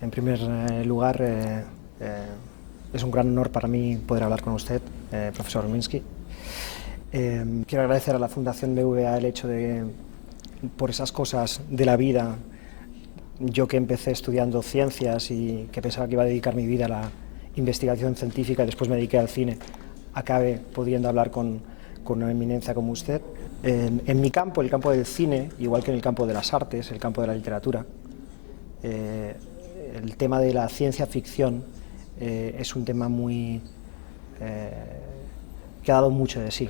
En primer lugar, es un gran honor para mí poder hablar con usted, profesor Minsky. Quiero agradecer a la Fundación BVA el hecho de, por esas cosas de la vida, yo que empecé estudiando ciencias y que pensaba que iba a dedicar mi vida a la investigación científica y después me dediqué al cine, acabe pudiendo hablar con una eminencia como usted. En mi campo, el campo del cine, igual que en el campo de las artes, el campo de la literatura, el tema de la ciencia ficción es un tema muy que ha dado mucho de sí,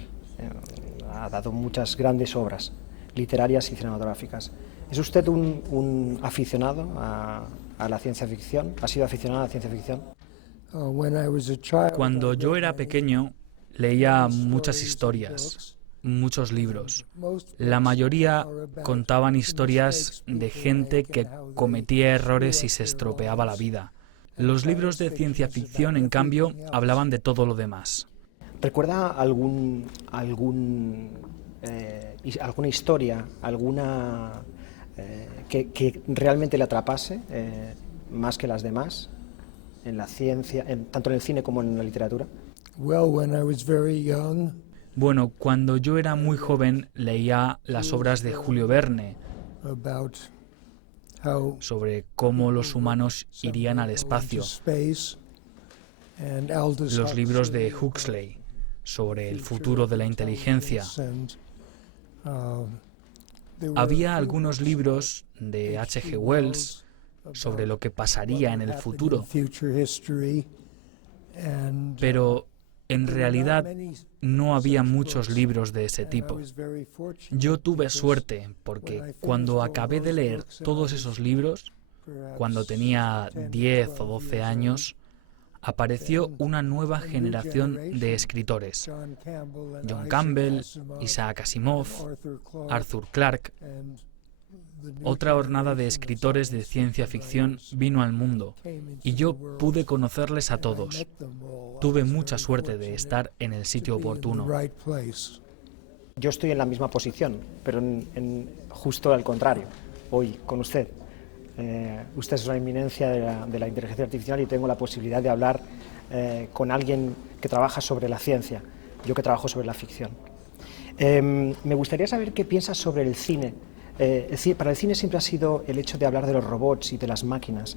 ha dado muchas grandes obras literarias y cinematográficas. ¿Es usted un aficionado a la ciencia ficción? ¿Ha sido aficionado a la ciencia ficción? Cuando yo era pequeño, leía muchas historias, muchos libros. La mayoría contaban historias de gente que cometía errores y se estropeaba la vida. Los libros de ciencia ficción, en cambio, hablaban de todo lo demás. ¿Recuerda alguna historia, alguna que realmente le atrapase más que las demás en la ciencia, tanto en el cine como en la literatura? Bueno, cuando yo era muy joven leía las obras de Julio Verne sobre cómo los humanos irían al espacio, los libros de Huxley sobre el futuro de la inteligencia. Había algunos libros de H.G. Wells sobre lo que pasaría en el futuro, pero en realidad no había muchos libros de ese tipo. Yo tuve suerte porque cuando acabé de leer todos esos libros, cuando tenía 10 o 12 años, apareció una nueva generación de escritores. John Campbell, Isaac Asimov, Arthur Clarke. Otra hornada de escritores de ciencia ficción vino al mundo y yo pude conocerles a todos. Tuve mucha suerte de estar en el sitio oportuno. Yo estoy en la misma posición, pero justo al contrario, hoy con usted. Usted es una eminencia de la inteligencia artificial y tengo la posibilidad de hablar con alguien que trabaja sobre la ciencia, yo que trabajo sobre la ficción. Me gustaría saber qué piensas sobre el cine. Para el cine siempre ha sido el hecho de hablar de los robots y de las máquinas.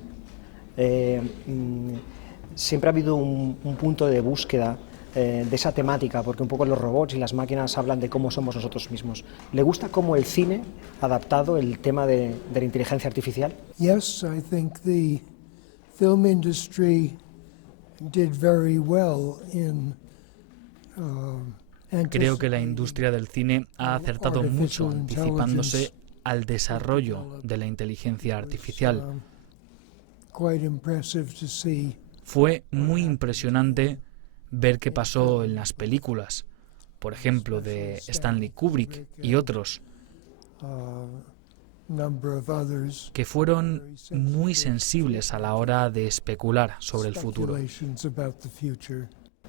Siempre ha habido un punto de búsqueda de esa temática, porque un poco los robots y las máquinas hablan de cómo somos nosotros mismos. ¿Le gusta cómo el cine ha adaptado el tema de la inteligencia artificial? Yes, I think the film industry did very well in Creo que la industria del cine ha acertado mucho anticipándose al desarrollo de la inteligencia artificial. Fue muy impresionante ver qué pasó en las películas, por ejemplo, de Stanley Kubrick y otros, que fueron muy sensibles a la hora de especular sobre el futuro.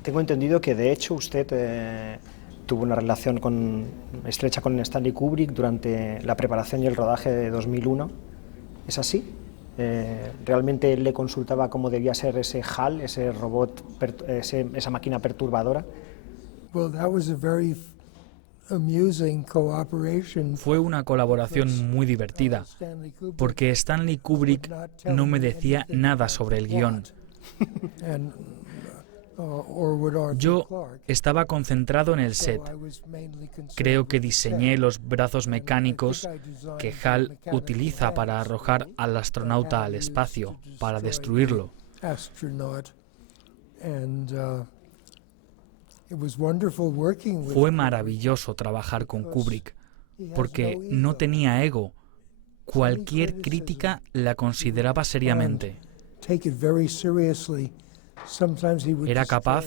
Tengo entendido que de hecho usted tuvo una relación estrecha con Stanley Kubrick durante la preparación y el rodaje de 2001. ¿Es así? ¿Realmente él le consultaba cómo debía ser ese HAL, ese robot, esa máquina perturbadora? Fue una colaboración muy divertida, porque Stanley Kubrick no me decía nada sobre el guión. Yo estaba concentrado en el set. Creo que diseñé los brazos mecánicos que HAL utiliza para arrojar al astronauta al espacio, para destruirlo. Fue maravilloso trabajar con Kubrick, porque no tenía ego. Cualquier crítica la consideraba seriamente. Era capaz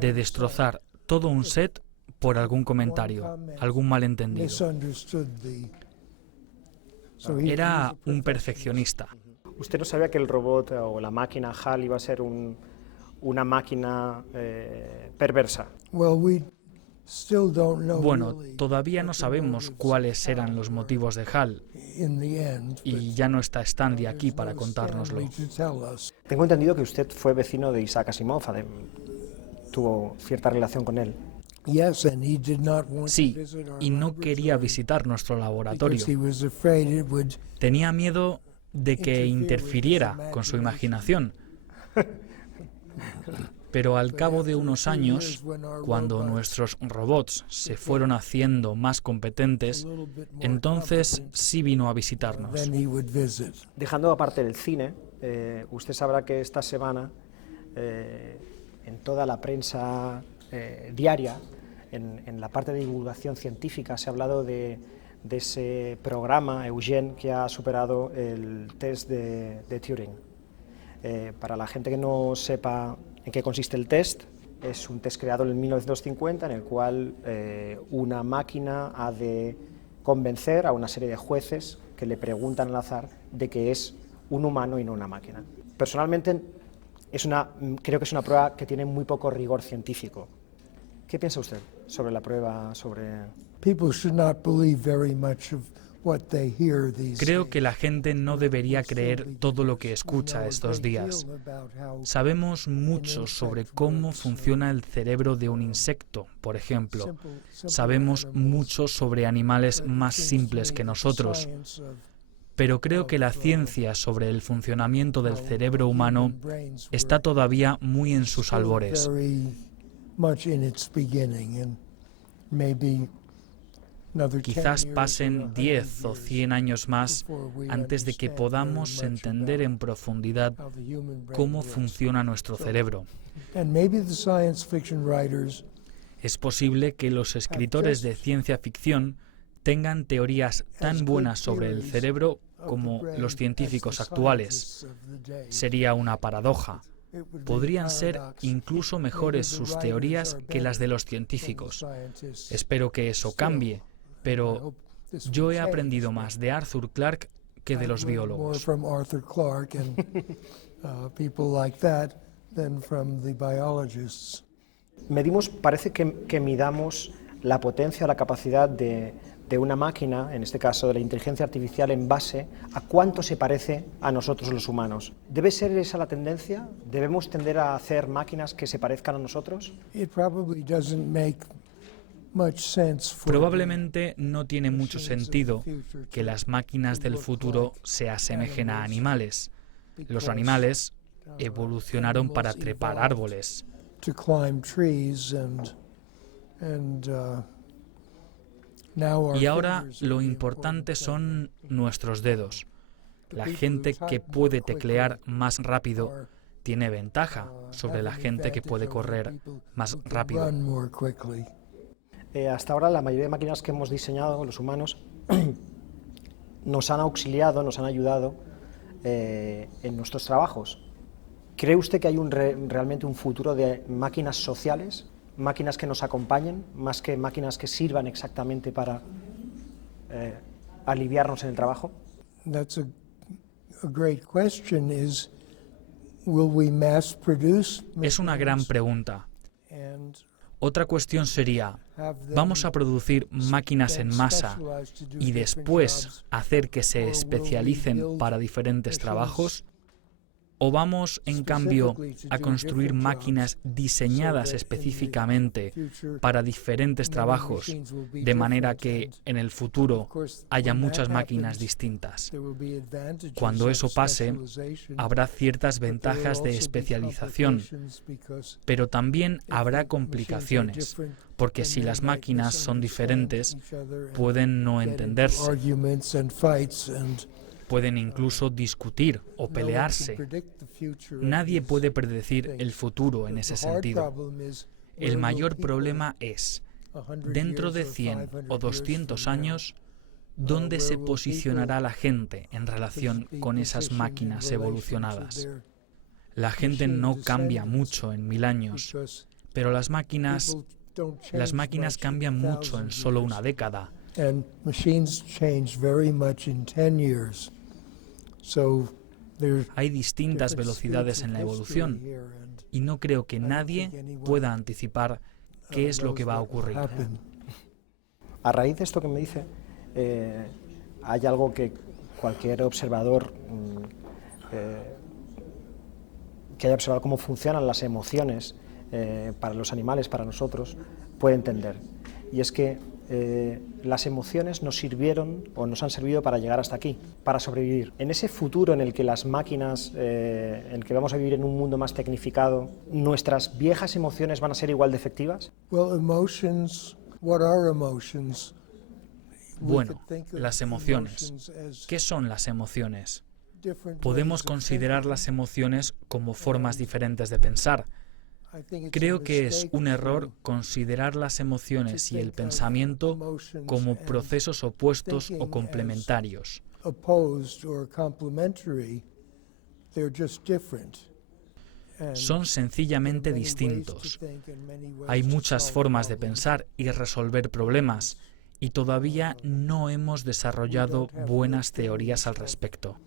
de destrozar todo un set por algún comentario, algún malentendido. Era un perfeccionista. ¿Usted no sabía que el robot o la máquina HAL iba a ser una máquina perversa? Bueno, todavía no sabemos cuáles eran los motivos de HAL. in the end. Y ya no está Stanley aquí para contárnoslo. To tell us. Tengo entendido que usted fue vecino de Isaac Asimov, tuvo cierta relación con él. Yes, and he did not want to Sí, visit our y no laboratory quería visitar nuestro laboratorio. because he was afraid it would Tenía miedo de que interfiriera con su imaginación. Pero al cabo de unos años, cuando nuestros robots se fueron haciendo más competentes, entonces sí vino a visitarnos. then he would visit. Dejando aparte el cine, usted sabrá que esta semana en toda la prensa diaria, en la parte de divulgación científica, se ha hablado de ese programa Eugene que ha superado el test de Turing. Para la gente que no sepa en qué consiste el test, es un test creado en 1950 en el cual una máquina ha de convencer a una serie de jueces que le preguntan al azar de que es un humano y no una máquina. Personalmente, creo que es una prueba que tiene muy poco rigor científico. ¿Qué piensa usted sobre la prueba, People should not believe very much of what they hear these Creo days. que la gente no debería creer todo lo que escucha estos días. Sabemos mucho sobre cómo funciona el cerebro de un insecto, por ejemplo. Sabemos mucho sobre animales más simples que nosotros. Pero creo que la ciencia sobre el funcionamiento del cerebro humano está todavía muy en sus albores. Quizás pasen 10 o 100 años más antes de que podamos entender en profundidad cómo funciona nuestro cerebro. Es posible que los escritores de ciencia ficción tengan teorías tan buenas sobre el cerebro como los científicos actuales. Sería una paradoja. Podrían ser incluso mejores sus teorías que las de los científicos. Espero que eso cambie, pero yo he aprendido más de Arthur Clarke que de los biólogos. Parece que midamos la potencia o la capacidad de una máquina, en este caso de la inteligencia artificial, en base a cuánto se parece a nosotros los humanos. ¿Debe ser esa la tendencia? ¿Debemos tender a hacer máquinas que se parezcan a nosotros? Probablemente no tiene mucho sentido que las máquinas del futuro se asemejen a animales. Los animales evolucionaron para trepar árboles. Y ahora lo importante son nuestros dedos. La gente que puede teclear más rápido tiene ventaja sobre la gente que puede correr más rápido. Hasta ahora la mayoría de máquinas que hemos diseñado, los humanos, nos han auxiliado, nos han ayudado en nuestros trabajos. ¿Cree usted que hay realmente un futuro de máquinas sociales? Máquinas que nos acompañen, más que máquinas que sirvan exactamente para aliviarnos en el trabajo? That's a great question. Will we mass produce? Es una gran pregunta. And Otra cuestión sería, ¿vamos a producir máquinas en masa y después hacer que se especialicen para diferentes trabajos? ¿O vamos, en cambio, a construir máquinas diseñadas específicamente para diferentes trabajos, de manera que en el futuro haya muchas máquinas distintas? Cuando eso pase, habrá ciertas ventajas de especialización, pero también habrá complicaciones, porque si las máquinas son diferentes, pueden no entenderse. Pueden incluso discutir o pelearse. Nadie puede predecir el futuro en ese sentido. El mayor problema es, dentro de 100 o 200 años, ¿dónde se posicionará la gente en relación con esas máquinas evolucionadas? La gente no cambia mucho en 1000 años, pero las máquinas cambian mucho en solo una década. Hay distintas velocidades en la evolución y no creo que nadie pueda anticipar qué es lo que va a ocurrir. A raíz de esto que me dice, hay algo que cualquier observador que haya observado cómo funcionan las emociones para los animales, para nosotros, puede entender. Y es que las emociones nos sirvieron o nos han servido para llegar hasta aquí, para sobrevivir. En ese futuro en el que las máquinas, en el que vamos a vivir en un mundo más tecnificado, ¿nuestras viejas emociones van a ser igual de efectivas? Bueno, las emociones. ¿Qué son las emociones? Podemos considerar las emociones como formas diferentes de pensar. Creo que es un error considerar las emociones y el pensamiento como procesos opuestos o complementarios. Son sencillamente distintos. Hay muchas formas de pensar y resolver problemas, y todavía no hemos desarrollado buenas teorías al respecto.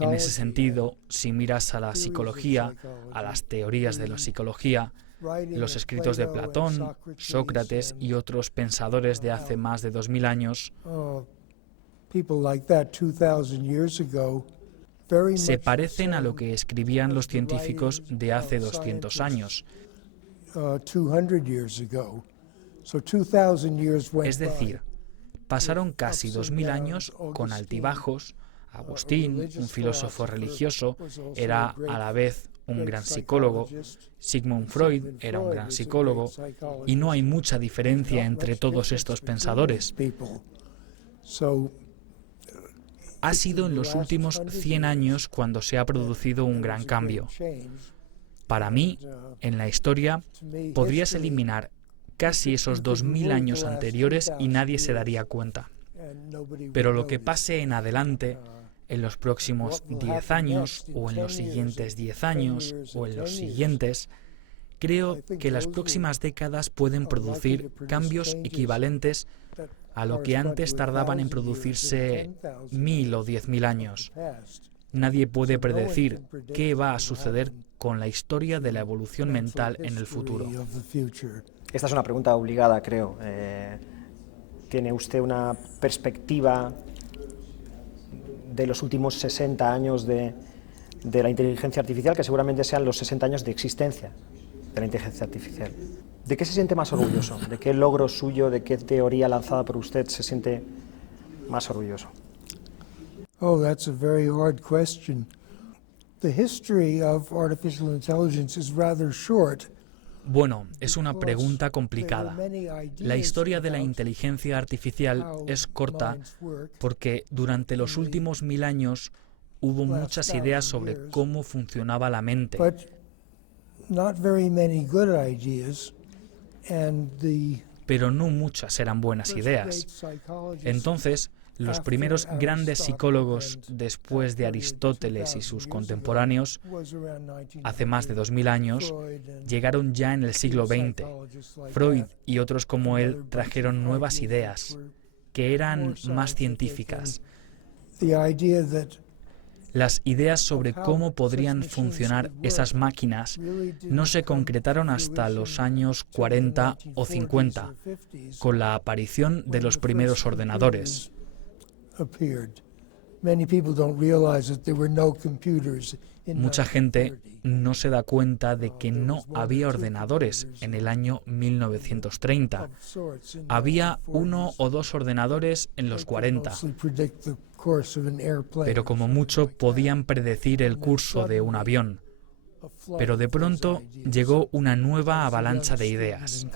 En ese sentido, si miras a la psicología, a las teorías de la psicología, los escritos de Platón, Sócrates y otros pensadores de hace más de 2000 años, se parecen a lo que escribían los científicos de hace 200 años. Es decir, pasaron casi 2000 años con altibajos. Agustín, un filósofo religioso, era a la vez un gran psicólogo. Sigmund Freud era un gran psicólogo. Y no hay mucha diferencia entre todos estos pensadores. Ha sido en los últimos 100 años cuando se ha producido un gran cambio. Para mí, en la historia, podrías eliminar casi esos 2000 años anteriores y nadie se daría cuenta. Pero lo que pase en adelante, en los próximos 10 años, o en los siguientes 10 años, o en los siguientes, creo que las próximas décadas pueden producir cambios equivalentes a lo que antes tardaban en producirse 1000 o 10.000 años. Nadie puede predecir qué va a suceder con la historia de la evolución mental en el futuro. Esta es una pregunta obligada, creo. ¿Tiene usted una perspectiva de los últimos 60 años de la inteligencia artificial, que seguramente sean los 60 años de existencia de la inteligencia artificial? ¿De qué se siente más orgulloso? ¿De qué logro suyo, de qué teoría lanzada por usted se siente más orgulloso? Oh, that's a very hard question. The history of artificial intelligence is rather short. Bueno, es una pregunta complicada. La historia de la inteligencia artificial es corta porque durante los últimos 1000 años hubo muchas ideas sobre cómo funcionaba la mente. Pero no muchas eran buenas ideas. Entonces, los primeros grandes psicólogos, después de Aristóteles y sus contemporáneos, hace más de 2000 años, llegaron ya en el siglo XX. Freud y otros como él trajeron nuevas ideas, que eran más científicas. Las ideas sobre cómo podrían funcionar esas máquinas no se concretaron hasta los años 40 o 50, con la aparición de los primeros ordenadores. Mucha gente no se da cuenta de que no había ordenadores en el año 1930. Había 1 o 2 ordenadores en los 40, pero como mucho podían predecir el curso de un avión. Pero de pronto llegó una nueva avalancha de ideas.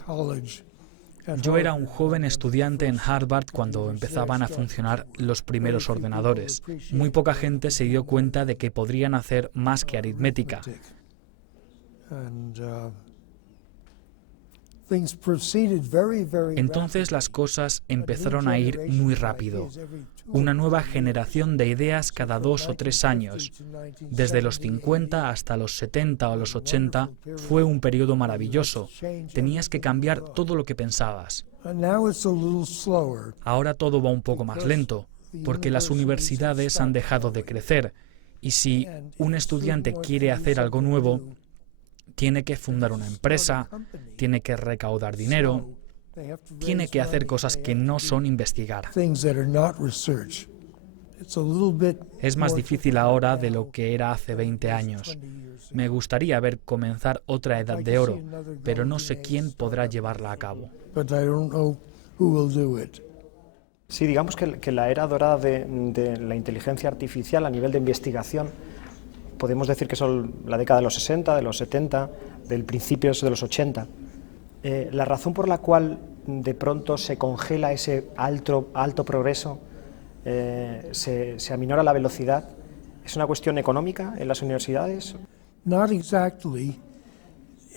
Yo era un joven estudiante en Harvard cuando empezaban a funcionar los primeros ordenadores. Muy poca gente se dio cuenta de que podrían hacer más que aritmética. Entonces las cosas empezaron a ir muy rápido. Una nueva generación de ideas cada 2 o 3 años. Desde los 50 hasta los 70 o los 80 fue un periodo maravilloso. Tenías que cambiar todo lo que pensabas. Ahora todo va un poco más lento, porque las universidades han dejado de crecer. Y si un estudiante quiere hacer algo nuevo, tiene que fundar una empresa, tiene que recaudar dinero. tiene que hacer cosas que no son investigar. Es más difícil ahora de lo que era hace 20 años. Me gustaría ver comenzar otra edad de oro, pero no sé quién podrá llevarla a cabo. Sí, digamos que la era dorada de la inteligencia artificial a nivel de investigación, podemos decir que son la década de los 60, de los 70, del principios de los 80. La razón por la cual de pronto se congela ese alto progreso, se aminora la velocidad, ¿es una cuestión económica en las universidades? Not exactly.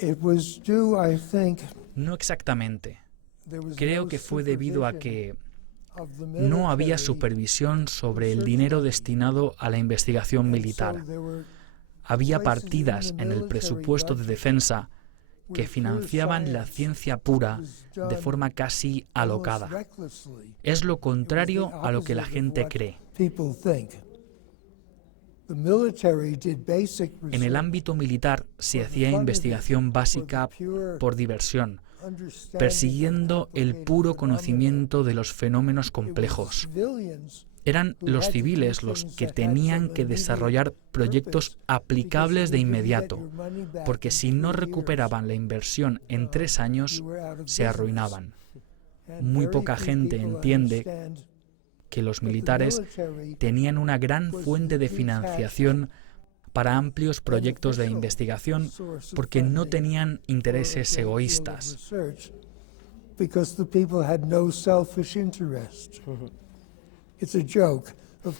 It was due, I think, No exactamente. there was Creo no que fue debido a supervision que of the no había military, supervisión sobre el dinero destinado a la investigación and militar. so there were Había places partidas in the en el military presupuesto de budget defensa que where pure financiaban la science ciencia pura was de done forma casi alocada. almost recklessly. Es lo It was the contrario a lo que la opposite of gente what cree. people think. The military did basic En el research ámbito militar se hacía investigación básica por diversión, understanding persiguiendo of el puro complicated conocimiento de los fenómenos phenomena. It was complejos. civilians Eran los civiles los que tenían que desarrollar proyectos aplicables de inmediato, porque si no recuperaban la inversión en 3 años, se arruinaban. Muy poca gente entiende que los militares tenían una gran fuente de financiación para amplios proyectos de investigación porque no tenían intereses egoístas.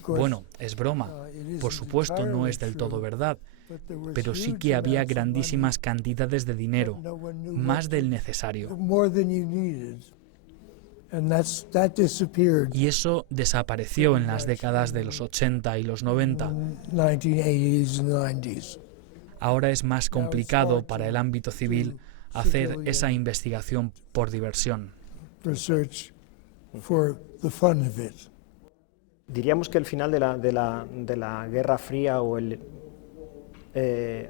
Bueno, es broma. Por supuesto, no es del todo verdad, pero sí que había grandísimas cantidades de dinero, más del necesario. Y eso desapareció en las décadas de los 80 y los 90. Ahora es más complicado para el ámbito civil hacer esa investigación por diversión. Diríamos que el final de la Guerra Fría o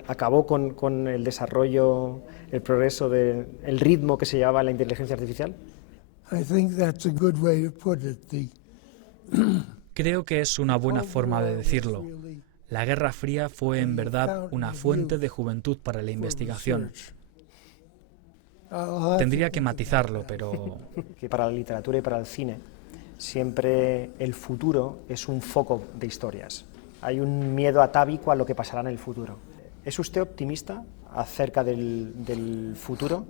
acabó con el desarrollo, el progreso, el ritmo que se llevaba la inteligencia artificial. Creo que es una buena forma de decirlo. La Guerra Fría fue en verdad una fuente de juventud para la investigación. Tendría que matizarlo, pero Que para la literatura y para el cine siempre el futuro es un foco de historias. Hay un miedo atávico a lo que pasará en el futuro. ¿Es usted optimista acerca del futuro?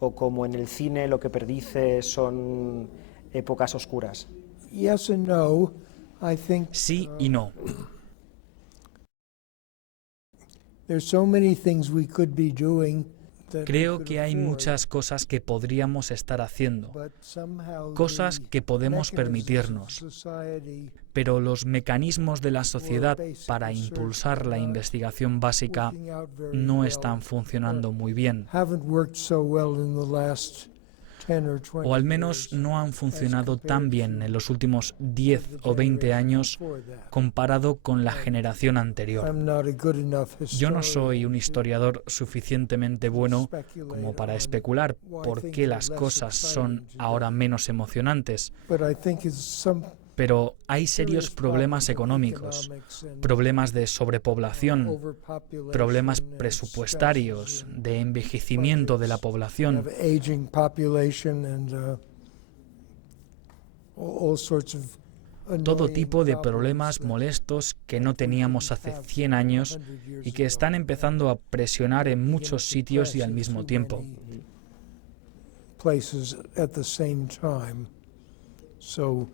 ¿O como en el cine lo que predice son épocas oscuras? Yes and no. I think sí y no. there's so many things we could be doing that we Creo could que hay afford, muchas cosas que podríamos estar haciendo, but somehow cosas the que podemos mechanisms of permitirnos, society pero los mecanismos de la sociedad para impulsar la investigación básica working out very no well están funcionando muy bien, haven't worked so well in the last 10 or 20 o al menos years no han funcionado tan bien en los últimos 10 o 20 años before that. comparado con la generación anterior. I'm not a good enough Yo no historian soy un to historiador suficientemente bueno speculate como para on especular why por things qué are las less cosas son exciting today. ahora menos emocionantes, But I think it's some pero hay serios serious problemas problems of económicos, economics and problemas de sobrepoblación, overpopulation problemas and presupuestarios, stresses de envejecimiento de la and población, of aging population and all sorts of todo annoying tipo de problems problemas that molestos que no teníamos hace 100 años 100 years y que ago. están empezando a presionar en muchos sitios y al mismo tiempo. Places at the same time. So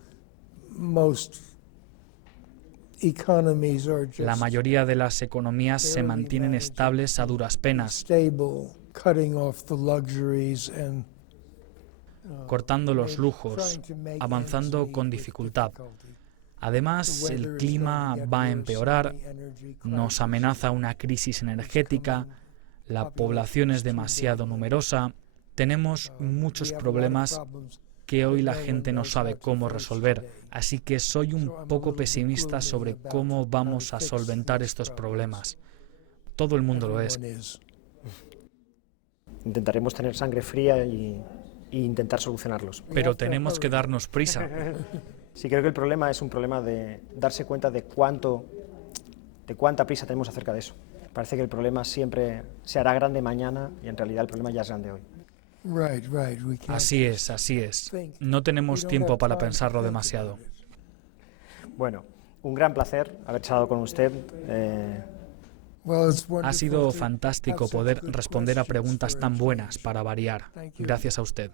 most economies are just La mayoría de las economías se mantienen estables a duras penas, stable, cutting off the luxuries and cortando los lujos, trying to make avanzando ends meet con with dificultad. difficulty. Además, The el weather is clima going to get va a worse, empeorar, the energy nos crisis amenaza una crisis energética, la población es demasiado numerosa, tenemos muchos we have a lot of problemas problems que hoy la that no gente one no knows sabe how to cómo face resolver, today. así que soy un So I'm a poco little bit pesimista gloomy sobre about cómo how to vamos a fix solventar these estos problems. problemas. Todo el mundo lo es. Everyone is. Intentaremos tener sangre fría y e intentar solucionarlos. Pero tenemos que darnos prisa. Sí, creo que el problema es un problema de darse cuenta de cuánta prisa tenemos acerca de eso. Parece que el problema siempre se hará grande mañana y en realidad el problema ya es grande hoy. Así es, así es. No tenemos tiempo para pensarlo demasiado. Bueno, un gran placer haber charlado con usted. Ha sido fantástico poder responder a preguntas tan buenas para variar. Gracias a usted.